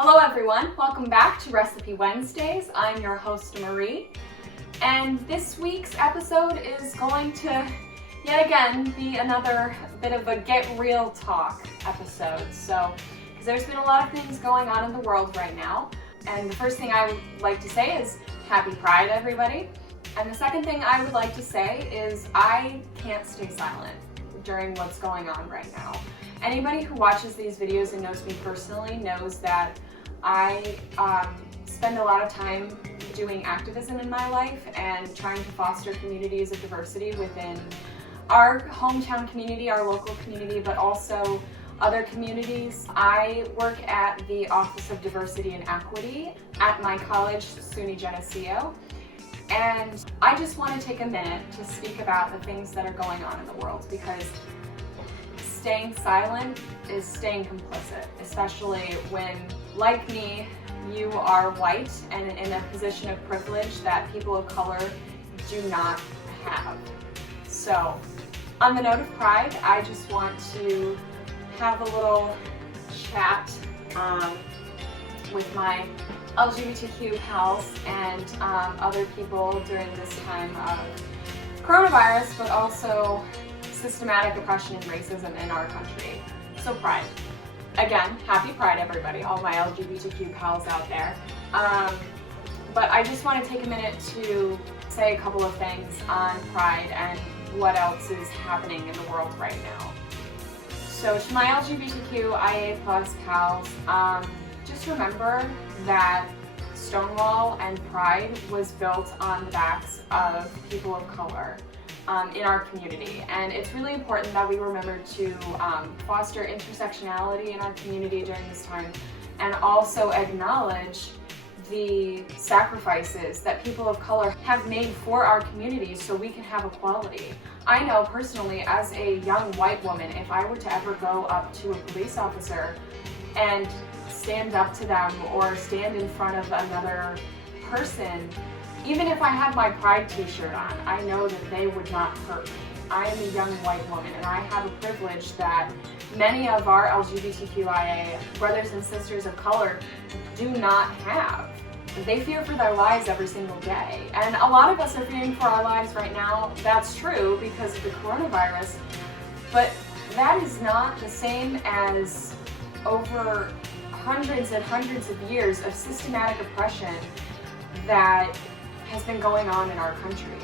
Hello everyone, welcome back to Recipe Wednesdays. I'm your host Marie, and this week's episode is going to yet again be another bit of a get real talk episode. So, because there's been a lot of things going on in the world right now, and the first thing I would like to say is Happy Pride, everybody. And the second thing I would like to say is I can't stay silent during what's going on right now. Anybody who watches these videos and knows me personally knows that I spend a lot of time doing activism in my life and trying to foster communities of diversity within our hometown community, our local community, but also other communities. I work at the Office of Diversity and Equity at my college, SUNY Geneseo, and I just want to take a minute to speak about the things that are going on in the world, because staying silent is staying complicit, especially when, like me, you are white and in a position of privilege that people of color do not have. So, on the note of pride, I just want to have a little chat with my LGBTQ pals and other people during this time of coronavirus, but also systematic oppression and racism in our country. So pride. Again, happy Pride, everybody, all my LGBTQ pals out there. But I just want to take a minute to say a couple of things on pride and what else is happening in the world right now. So to my LGBTQIA+ pals, just remember that Stonewall and Pride was built on the backs of people of color in our community, and it's really important that we remember to foster intersectionality in our community during this time, and also acknowledge the sacrifices that people of color have made for our community so we can have equality. I know personally, as a young white woman, if I were to ever go up to a police officer and stand up to them or stand in front of another person, even if I had my Pride t-shirt on, I know that they would not hurt me. I am a young white woman, and I have a privilege that many of our LGBTQIA brothers and sisters of color do not have. They fear for their lives every single day. And a lot of us are fearing for our lives right now. That's true because of the coronavirus. But that is not the same as over hundreds and hundreds of years of systematic oppression that has been going on in our country.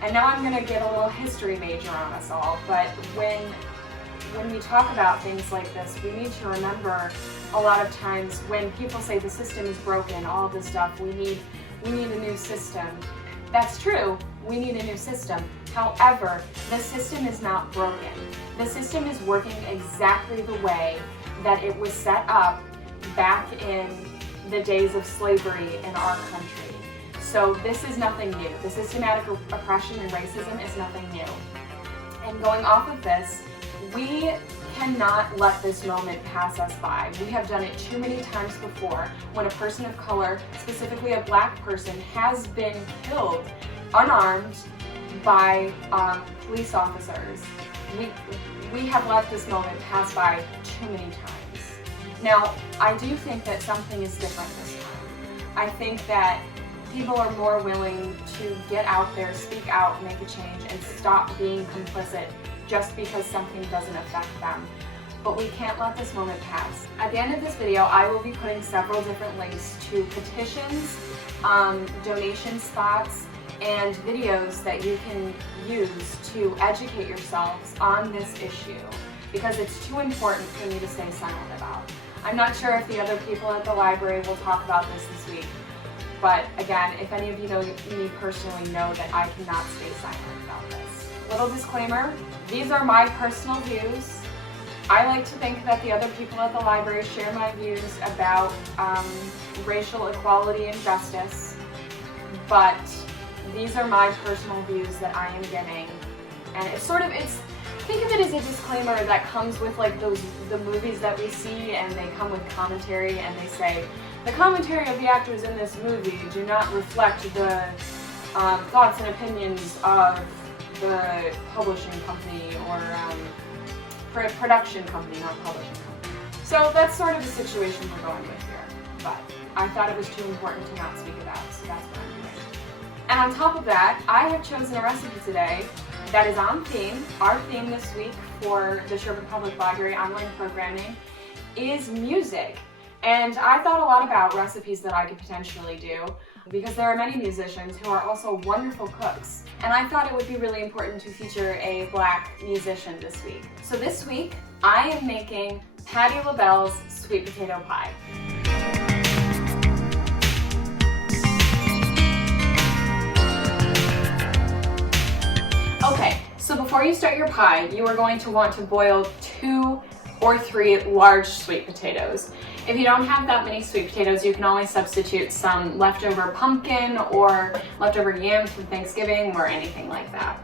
And now I'm going to get a little history major on us all, but when we talk about things like this, we need to remember a lot of times when people say the system is broken, all of this stuff, we need a new system. That's true, we need a new system. However, the system is not broken. The system is working exactly the way that it was set up back in the days of slavery in our country. So this is nothing new. The systematic oppression and racism is nothing new. And going off of this, we cannot let this moment pass us by. We have done it too many times before when a person of color, specifically a black person, has been killed unarmed by police officers. We have let this moment pass by too many times. Now, I do think that something is different this time. I think that people are more willing to get out there, speak out, make a change, and stop being complicit just because something doesn't affect them. But we can't let this moment pass. At the end of this video, I will be putting several different links to petitions, donation spots, and videos that you can use to educate yourselves on this issue, because it's too important for me to stay silent about. I'm not sure if the other people at the library will talk about this week. But again, if any of you know me personally, know that I cannot stay silent about this. Little disclaimer, these are my personal views. I like to think that the other people at the library share my views about racial equality and justice, but these are my personal views that I am giving. And think of it as a disclaimer that comes with like the movies that we see, and they come with commentary, and they say, the commentary of the actors in this movie do not reflect the thoughts and opinions of the publishing company or production company, not publishing company. So that's sort of the situation we're going with here, but I thought it was too important to not speak about, so that's what I'm doing. And on top of that, I have chosen a recipe today that is on theme. Our theme this week for the Sherburne Public Library online programming is music. And I thought a lot about recipes that I could potentially do because there are many musicians who are also wonderful cooks. And I thought it would be really important to feature a Black musician this week. So this week, I am making Patti LaBelle's sweet potato pie. Okay, so before you start your pie, you are going to want to boil 2 or 3 large sweet potatoes. If you don't have that many sweet potatoes, you can always substitute some leftover pumpkin or leftover yams from Thanksgiving or anything like that.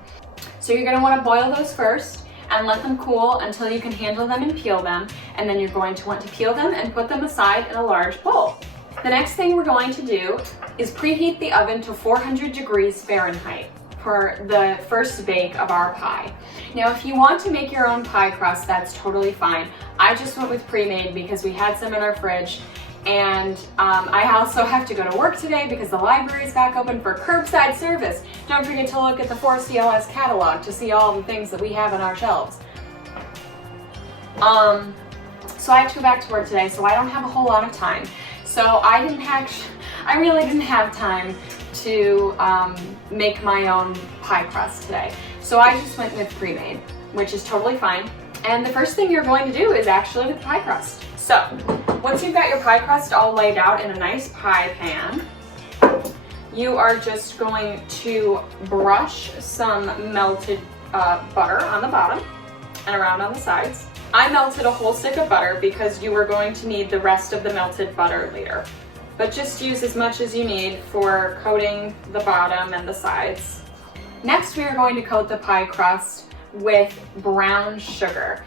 So you're going to want to boil those first and let them cool until you can handle them and peel them, and then you're going to want to peel them and put them aside in a large bowl. The next thing we're going to do is preheat the oven to 400 degrees Fahrenheit for the first bake of our pie. Now, if you want to make your own pie crust, that's totally fine. I just went with pre-made because we had some in our fridge, and I also have to go to work today because the library is back open for curbside service. Don't forget to look at the 4CLS catalog to see all the things that we have on our shelves. So I have to go back to work today, so I don't have a whole lot of time. So I really didn't have time to make my own pie crust today. So I just went with pre-made, which is totally fine. And the first thing you're going to do is actually with the pie crust. So once you've got your pie crust all laid out in a nice pie pan, you are just going to brush some melted butter on the bottom and around on the sides. I melted a whole stick of butter because you are going to need the rest of the melted butter later. But just use as much as you need for coating the bottom and the sides. Next, we are going to coat the pie crust with brown sugar.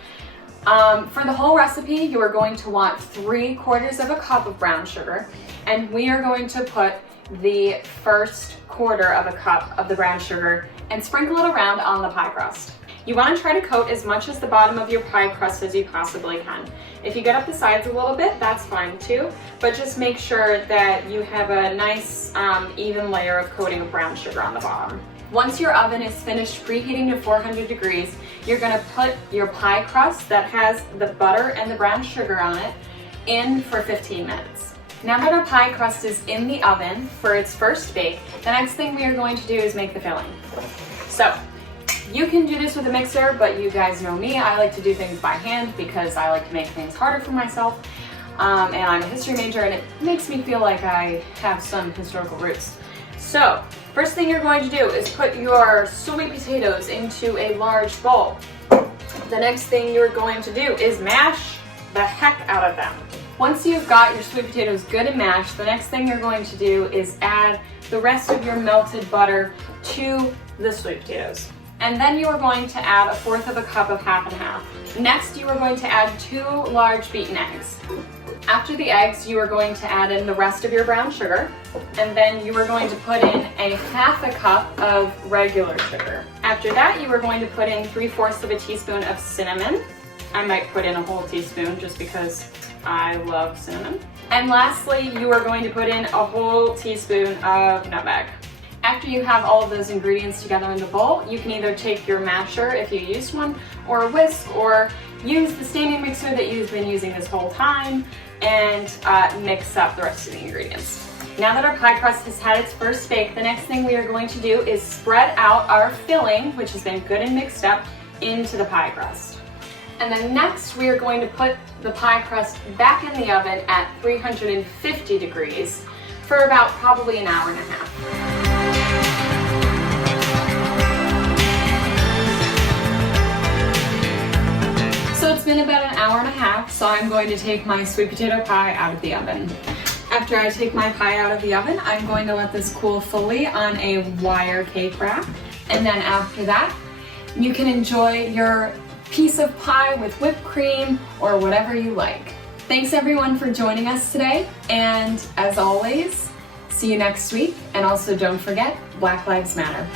For the whole recipe, you are going to want 3/4 cup of brown sugar, and we are going to put the first 1/4 cup of the brown sugar and sprinkle it around on the pie crust. You want to try to coat as much as the bottom of your pie crust as you possibly can. If you get up the sides a little bit, that's fine too, but just make sure that you have a nice even layer of coating of brown sugar on the bottom. Once your oven is finished preheating to 400 degrees, you're going to put your pie crust that has the butter and the brown sugar on it in for 15 minutes. Now that our pie crust is in the oven for its first bake, the next thing we are going to do is make the filling. So you can do this with a mixer, but you guys know me, I like to do things by hand because I like to make things harder for myself. And I'm a history major and it makes me feel like I have some historical roots. So, first thing you're going to do is put your sweet potatoes into a large bowl. The next thing you're going to do is mash the heck out of them. Once you've got your sweet potatoes good and mashed, the next thing you're going to do is add the rest of your melted butter to the sweet potatoes. And then you are going to add 1/4 cup of half and half. Next, you are going to add 2 large beaten eggs. After the eggs, you are going to add in the rest of your brown sugar, and then you are going to put in a 1/2 cup of regular sugar. After that, you are going to put in 3/4 teaspoon of cinnamon. I might put in a whole teaspoon just because I love cinnamon. And lastly, you are going to put in a whole teaspoon of nutmeg. After you have all of those ingredients together in the bowl, you can either take your masher if you used one, or a whisk, or use the standing mixer that you've been using this whole time and mix up the rest of the ingredients. Now that our pie crust has had its first bake, the next thing we are going to do is spread out our filling, which has been good and mixed up, into the pie crust. And then next we are going to put the pie crust back in the oven at 350 degrees for about probably an hour and a half. So it's been about an hour and a half, so I'm going to take my sweet potato pie out of the oven. After I take my pie out of the oven, I'm going to let this cool fully on a wire cake rack. And then after that, you can enjoy your piece of pie with whipped cream or whatever you like. Thanks everyone for joining us today, and as always, see you next week, and also don't forget, Black Lives Matter.